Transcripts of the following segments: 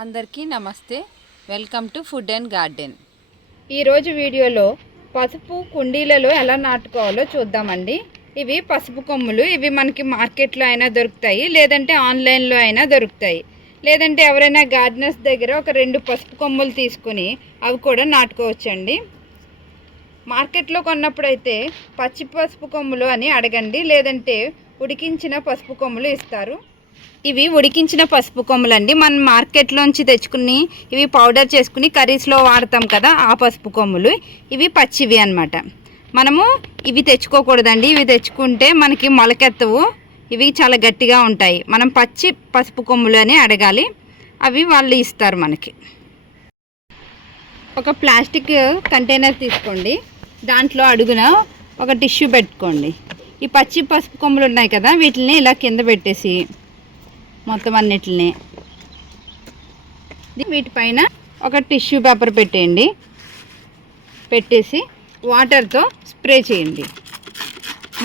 అందరికీ నమస్తే. Welcome to food and garden. ఈరోజు వీడియోలో పసుపు కుండీలలో ఎలా నాటుకోవాలో చూద్దామండి. ఇవి పసుపు కొమ్ములు. ఇవి మనకి మార్కెట్లో అయినా దొరుకుతాయి, లేదంటే ఆన్లైన్లో అయినా దొరుకుతాయి. లేదంటే ఎవరైనా గార్డెనర్స్ దగ్గర ఒక 2 పసుపు కొమ్ములు తీసుకుని అవి కూడా నాటుకోవచ్చండి. మార్కెట్లో కొన్నప్పుడైతే పచ్చి పసుపు కొమ్ములు అని అడగండి, లేదంటే ఉడికించిన పసుపు కొమ్ములు ఇస్తారు. ఇవి ఉడికించిన పసుపు కొమ్ములండి. మనం మార్కెట్లోంచి తెచ్చుకుని ఇవి పౌడర్ చేసుకుని కర్రీస్లో వాడతాం కదా, ఆ పసుపు కొమ్ములు. ఇవి పచ్చివి అన్నమాట. మనము ఇవి తెచ్చుకోకూడదండి. ఇవి తెచ్చుకుంటే మనకి మొలకెత్తవు, ఇవి చాలా గట్టిగా ఉంటాయి. మనం పచ్చి పసుపు కొమ్ములు అని అడగాలి, అవి వాళ్ళు ఇస్తారు మనకి. ఒక ప్లాస్టిక్ కంటైనర్ తీసుకోండి, దాంట్లో అడుగున ఒక టిష్యూ పెట్టుకోండి. ఈ పచ్చి పసుపు కొమ్ములు ఉన్నాయి కదా, వీటిని ఇలా కింద పెట్టేసి మొత్తం అన్నిటిని వీటిపైన ఒక టిష్యూ పేపర్ పెట్టేయండి. పెట్టేసి వాటర్తో స్ప్రే చేయండి.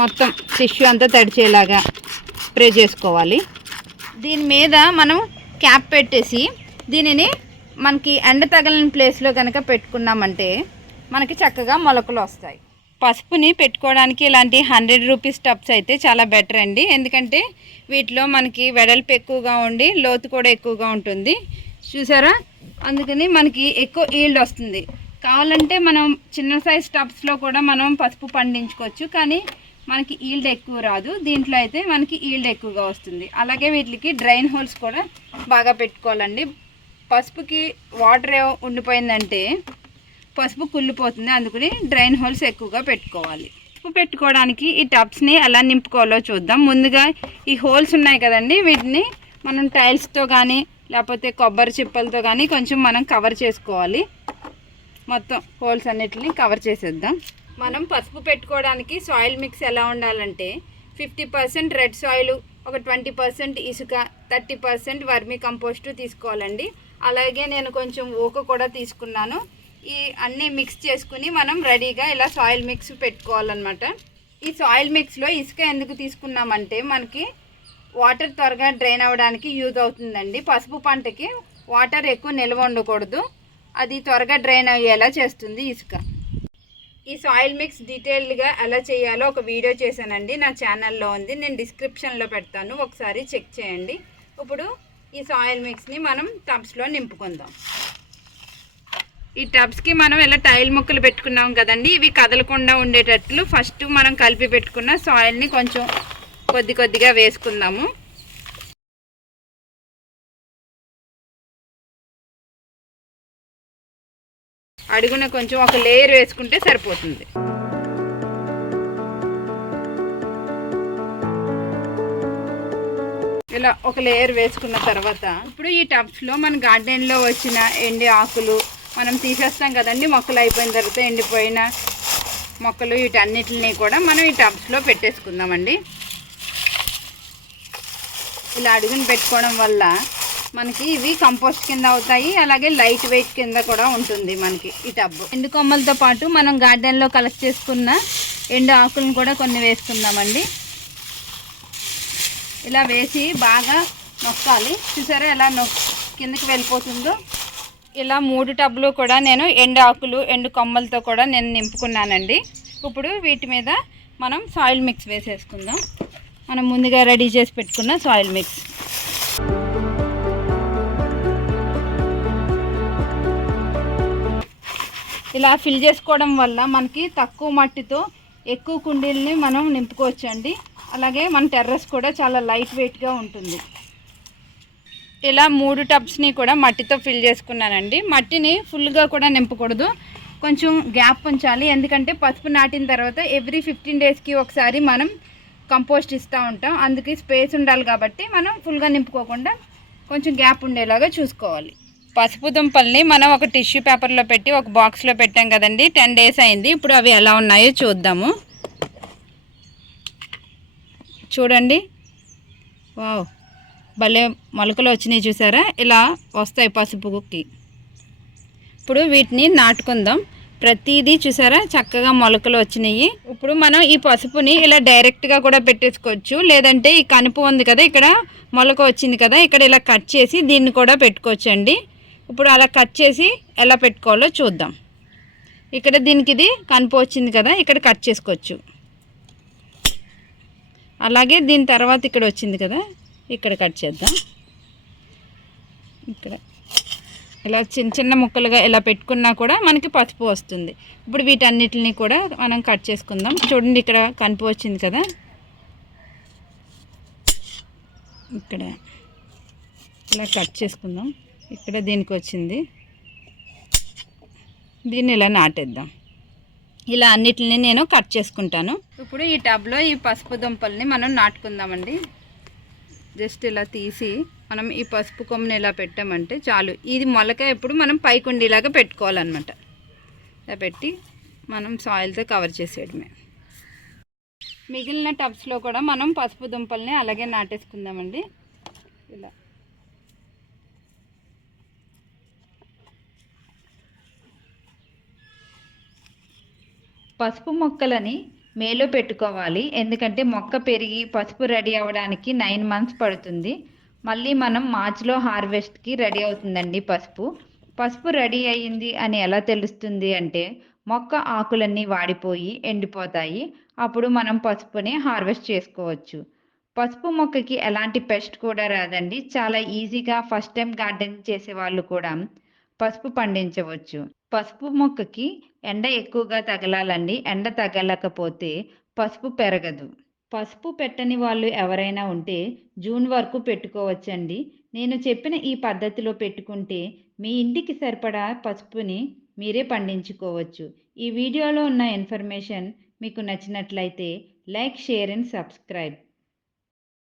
మొత్తం టిష్యూ అంతా తడిచేలాగా స్ప్రే చేసుకోవాలి. దీని మీద మనం క్యాప్ పెట్టేసి దీనిని మనకి ఎండ తగలని ప్లేస్లో కనుక పెట్టుకున్నామంటే మనకి చక్కగా మొలకలు వస్తాయి. పసుపుని పెట్టుకోవడానికి ఇలాంటి 100 రూపీస్ టబ్స్ అయితే చాలా బెటర్ అండి. ఎందుకంటే వీటిలో మనకి వెడల్పు ఎక్కువగా ఉండి లోతు కూడా ఎక్కువగా ఉంటుంది, చూసారా? అందుకని మనకి ఎక్కువ ఈల్డ్ వస్తుంది. కావాలంటే మనం చిన్న సైజ్ టబ్స్లో కూడా మనం పసుపు పండించుకోవచ్చు, కానీ మనకి ఈల్డ్ ఎక్కువ రాదు. దీంట్లో అయితే మనకి ఈల్డ్ ఎక్కువగా వస్తుంది. అలాగే వీటికి డ్రైన్ హోల్స్ కూడా బాగా పెట్టుకోవాలండి. పసుపుకి వాటర్ ఉండిపోయిందంటే పసుపు కుళ్ళిపోతుంది, అందుకని డ్రైన్ హోల్స్ ఎక్కువగా పెట్టుకోవాలి. పసుపు పెట్టుకోవడానికి ఈ టబ్స్ని ఎలా నింపుకోవాలో చూద్దాం. ముందుగా ఈ హోల్స్ ఉన్నాయి కదండి, వీటిని మనం టైల్స్తో కానీ లేకపోతే కొబ్బరి చిప్పలతో కానీ కొంచెం మనం కవర్ చేసుకోవాలి. మొత్తం హోల్స్ అన్నిటిని కవర్ చేసేద్దాం. మనం పసుపు పెట్టుకోవడానికి సాయిల్ మిక్స్ ఎలా ఉండాలంటే 50% రెడ్ సాయిల్, ఒక 20% ఇసుక, 30% వర్మీ కంపోస్ట్ తీసుకోవాలండి. అలాగే నేను కొంచెం ఊక కూడా తీసుకున్నాను. ఈ అన్నీ మిక్స్ చేసుకుని మనం రెడీగా ఇలా సాయిల్ మిక్స్ పెట్టుకోవాలన్నమాట. ఈ సాయిల్ మిక్స్లో ఇసుక ఎందుకు తీసుకున్నామంటే మనకి వాటర్ త్వరగా డ్రైన్ అవ్వడానికి యూజ్ అవుతుందండి. పసుపు పంటకి వాటర్ ఎక్కువ నిల్వ ఉండకూడదు, అది త్వరగా డ్రైన్ అయ్యేలా చేస్తుంది ఇసుక. ఈ సాయిల్ మిక్స్ డీటెయిల్డ్గా ఎలా చేయాలో ఒక వీడియో చేశానండి, నా ఛానల్లో ఉంది, నేను డిస్క్రిప్షన్లో పెడతాను, ఒకసారి చెక్ చేయండి. ఇప్పుడు ఈ సాయిల్ మిక్స్ని మనం టబ్స్లో నింపుకుందాం. ఈ టబ్స్కి మనం ఇలా టైల్ ముక్కలు పెట్టుకున్నాం కదండి, ఇవి కదలకుండా ఉండేటట్లు ఫస్ట్ మనం కలిపి పెట్టుకున్న సాయిల్ని కొంచెం కొద్ది కొద్దిగా వేసుకుందాము. అడుగున కొంచెం ఒక లేయర్ వేసుకుంటే సరిపోతుంది. ఇలా ఒక లేయర్ వేసుకున్న తర్వాత ఇప్పుడు ఈ టబ్స్లో మన గార్డెన్లో వచ్చిన ఎండి ఆకులు మనం తీసేస్తాం కదండి, మొక్కలు అయిపోయిన తర్వాత ఎండిపోయిన మొక్కలు వీటన్నిటిని కూడా మనం ఈ టబ్స్లో పెట్టేసుకుందామండి. ఇలా అడుగుని పెట్టుకోవడం వల్ల మనకి ఇవి కంపోస్ట్ కింద అవుతాయి, అలాగే లైట్ వెయిట్ కింద కూడా ఉంటుంది మనకి ఈ టబ్. ఎండు కొమ్మలతో పాటు మనం గార్డెన్లో కలెక్ట్ చేసుకున్న ఎండు ఆకులను కూడా కొన్ని వేసుకుందామండి. ఇలా వేసి బాగా నొక్కాలి, చూసారా ఎలా కిందకి వెళ్ళిపోతుందో. ఇలా 3 టబ్లు కూడా నేను ఎండు ఆకులు ఎండు కొమ్మలతో కూడా నేను నింపుకున్నానండి. ఇప్పుడు వీటి మీద మనం సాయిల్ మిక్స్ వేసేసుకుందాం. మనం ముందుగా రెడీ చేసి పెట్టుకున్న సాయిల్ మిక్స్ ఇలా ఫిల్ చేసుకోవడం వల్ల మనకి తక్కువ మట్టితో ఎక్కువ కుండీలని మనం నింపుకోవచ్చండి. అలాగే మన టెర్రస్ కూడా చాలా లైట్ వెయిట్గా ఉంటుంది. ఇలా 3 టబ్స్ని కూడా మట్టితో ఫిల్ చేసుకున్నానండి. మట్టిని ఫుల్గా కూడా నింపకూడదు, కొంచెం గ్యాప్ ఉంచాలి. ఎందుకంటే పసుపు నాటిన తర్వాత ఎవ్రీ 15 డేస్కి ఒకసారి మనం కంపోస్ట్ ఇస్తూ ఉంటాం, అందుకే స్పేస్ ఉండాలి. కాబట్టి మనం ఫుల్గా నింపుకోకుండా కొంచెం గ్యాప్ ఉండేలాగా చూసుకోవాలి. పసుపు దుంపల్ని మనం ఒక టిష్యూ పేపర్లో పెట్టి ఒక బాక్స్లో పెట్టాం కదండి, 10 డేస్ అయింది. ఇప్పుడు అవి ఎలా ఉన్నాయో చూద్దాము. చూడండి, వావ్, భలే మొలకలు వచ్చినాయి, చూసారా? ఇలా వస్తాయి పసుపుకి. ఇప్పుడు వీటిని నాటుకుందాం. ప్రతిదీ చూసారా చక్కగా మొలకలు వచ్చినాయి. ఇప్పుడు మనం ఈ పసుపుని ఇలా డైరెక్ట్గా కూడా పెట్టేసుకోవచ్చు, లేదంటే ఈ కనుపు ఉంది కదా, ఇక్కడ మొలక వచ్చింది కదా, ఇక్కడ ఇలా కట్ చేసి దీన్ని కూడా పెట్టుకోవచ్చు అండి. ఇప్పుడు అలా కట్ చేసి ఎలా పెట్టుకోవాలో చూద్దాం. ఇక్కడ దీనికి ఇది కనుపు వచ్చింది కదా, ఇక్కడ కట్ చేసుకోవచ్చు. అలాగే దీని తర్వాత ఇక్కడ వచ్చింది కదా, ఇక్కడ కట్ చేద్దాం. ఇక్కడ ఇలా చిన్న చిన్న ముక్కలుగా ఇలా పెట్టుకున్నా కూడా మనకి పసుపు వస్తుంది. ఇప్పుడు వీటన్నిటిని కూడా మనం కట్ చేసుకుందాం. చూడండి ఇక్కడ కనుపు వచ్చింది కదా, ఇక్కడ ఇలా కట్ చేసుకుందాం. ఇక్కడ దీనికి వచ్చింది, దీన్ని ఇలా నాటేద్దాం. ఇలా అన్నిటిని నేను కట్ చేసుకుంటాను. ఇప్పుడు ఈ టబ్లో ఈ పసుపు దుంపల్ని మనం నాటుకుందామండి. జస్ట్ ఇలా తీసి మనం ఈ పసుపు కొమ్మని ఇలా పెట్టామంటే చాలు. ఇది మొలక ఎప్పుడు మనం పైకుండేలాగా పెట్టుకోవాలన్నమాట. ఇలా పెట్టి మనం సాయిల్తో కవర్ చేసేయడమే. మిగిలిన టబ్స్లో కూడా మనం పసుపు దుంపల్ని అలాగే నాటేసుకుందామండి. ఇలా పసుపు మొక్కలని మేలో పెట్టుకోవాలి, ఎందుకంటే మొక్క పెరిగి పసుపు రెడీ అవ్వడానికి 9 months పడుతుంది. మళ్ళీ మనం మార్చిలో హార్వెస్ట్కి రెడీ అవుతుందండి పసుపు. పసుపు రెడీ అయ్యింది అని ఎలా తెలుస్తుంది అంటే మొక్క ఆకులన్నీ వాడిపోయి ఎండిపోతాయి. అప్పుడు మనం పసుపుని హార్వెస్ట్ చేసుకోవచ్చు. పసుపు మొక్కకి ఎలాంటి పెస్ట్ కూడా రాదండి. చాలా ఈజీగా ఫస్ట్ టైం గార్డెన్ చేసే వాళ్ళు కూడా పసుపు పండించవచ్చు. పసుపు మొక్కకి ఎండ ఎక్కువగా తగలాలండి. ఎండ తగలకపోతే పసుపు పెరగదు. పసుపు పెట్టని వాళ్ళు ఎవరైనా ఉంటే జూన్ వరకు పెట్టుకోవచ్చండి. నేను చెప్పిన ఈ పద్ధతిలో పెట్టుకుంటే మీ ఇంటికి సరిపడా పసుపుని మీరే పండించుకోవచ్చు. ఈ వీడియోలో ఉన్న ఇన్ఫర్మేషన్ మీకు నచ్చినట్లయితే లైక్, షేర్ అండ్ సబ్స్క్రైబ్.